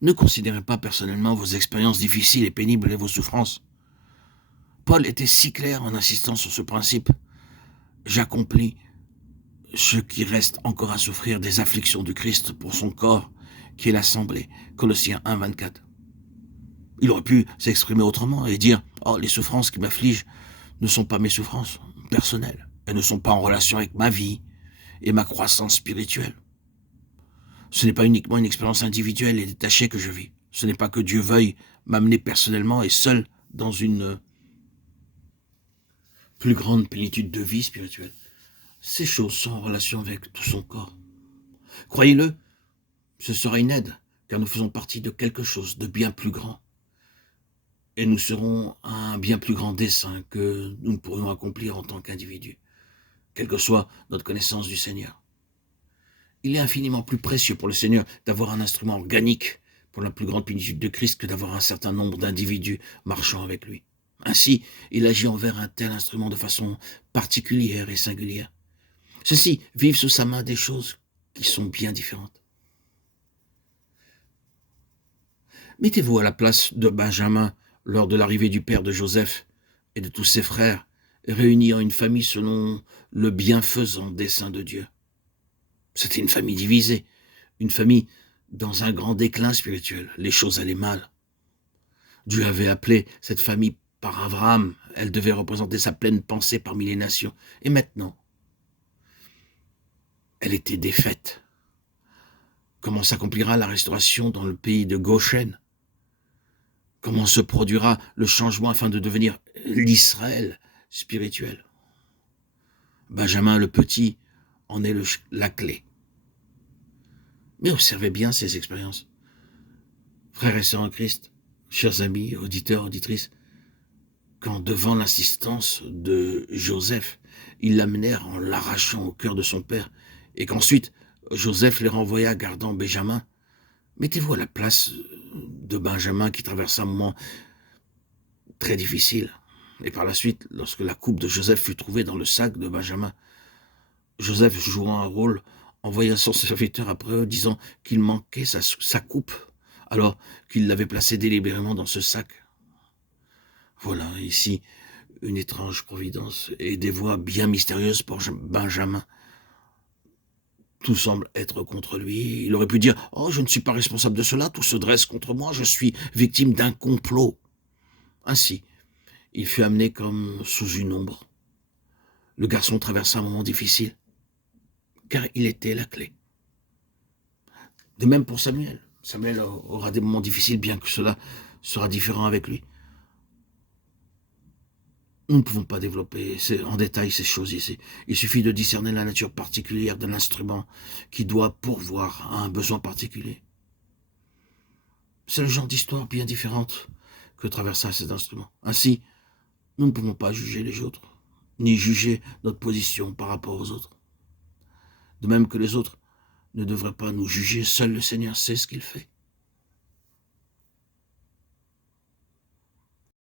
Ne considérez pas personnellement vos expériences difficiles et pénibles et vos souffrances. Paul était si clair en insistant sur ce principe. J'accomplis ce qui reste encore à souffrir des afflictions du Christ pour son corps, qui est l'assemblée. Colossiens 1, 24. Il aurait pu s'exprimer autrement et dire « Oh, les souffrances qui m'affligent ne sont pas mes souffrances personnelles. Elles ne sont pas en relation avec ma vie et ma croissance spirituelle. Ce n'est pas uniquement une expérience individuelle et détachée que je vis. Ce n'est pas que Dieu veuille m'amener personnellement et seul dans une plus grande plénitude de vie spirituelle. Ces choses sont en relation avec tout son corps. Croyez-le, ce sera une aide, car nous faisons partie de quelque chose de bien plus grand. Et nous serons un bien plus grand dessein que nous ne pourrions accomplir en tant qu'individus, quelle que soit notre connaissance du Seigneur. Il est infiniment plus précieux pour le Seigneur d'avoir un instrument organique pour la plus grande plénitude de Christ que d'avoir un certain nombre d'individus marchant avec lui. Ainsi, il agit envers un tel instrument de façon particulière et singulière. Ceux-ci vivent sous sa main des choses qui sont bien différentes. Mettez-vous à la place de Benjamin lors de l'arrivée du père de Joseph et de tous ses frères, réunis en une famille selon le bienfaisant dessein de Dieu. C'était une famille divisée, une famille dans un grand déclin spirituel. Les choses allaient mal. Dieu avait appelé cette famille par Abraham. Elle devait représenter sa pleine pensée parmi les nations. Et maintenant, elle était défaite. Comment s'accomplira la restauration dans le pays de Goshen? Comment se produira le changement afin de devenir l'Israël spirituel? Benjamin le petit en est la clé. Mais observez bien ces expériences. Frères et sœurs en Christ, chers amis, auditeurs, auditrices, quand devant l'insistance de Joseph, ils l'amenèrent en l'arrachant au cœur de son père, et qu'ensuite Joseph les renvoya gardant Benjamin, mettez-vous à la place de Benjamin qui traversa un moment très difficile. Et par la suite, lorsque la coupe de Joseph fut trouvée dans le sac de Benjamin, Joseph jouant un rôle, envoya son serviteur après eux, disant qu'il manquait sa coupe, alors qu'il l'avait placée délibérément dans ce sac. Voilà, ici, une étrange providence et des voix bien mystérieuses pour Benjamin. Tout semble être contre lui. Il aurait pu dire « Oh, je ne suis pas responsable de cela, tout se dresse contre moi, je suis victime d'un complot. » Ainsi, il fut amené comme sous une ombre. Le garçon traversa un moment difficile, car il était la clé. De même pour Samuel. Samuel aura des moments difficiles, bien que cela sera différent avec lui. Nous ne pouvons pas développer en détail ces choses ici. Il suffit de discerner la nature particulière d'un instrument qui doit pourvoir à un besoin particulier. C'est le genre d'histoire bien différente que traversa cet instrument. Ainsi, nous ne pouvons pas juger les autres, ni juger notre position par rapport aux autres. De même que les autres ne devraient pas nous juger, seul le Seigneur sait ce qu'il fait.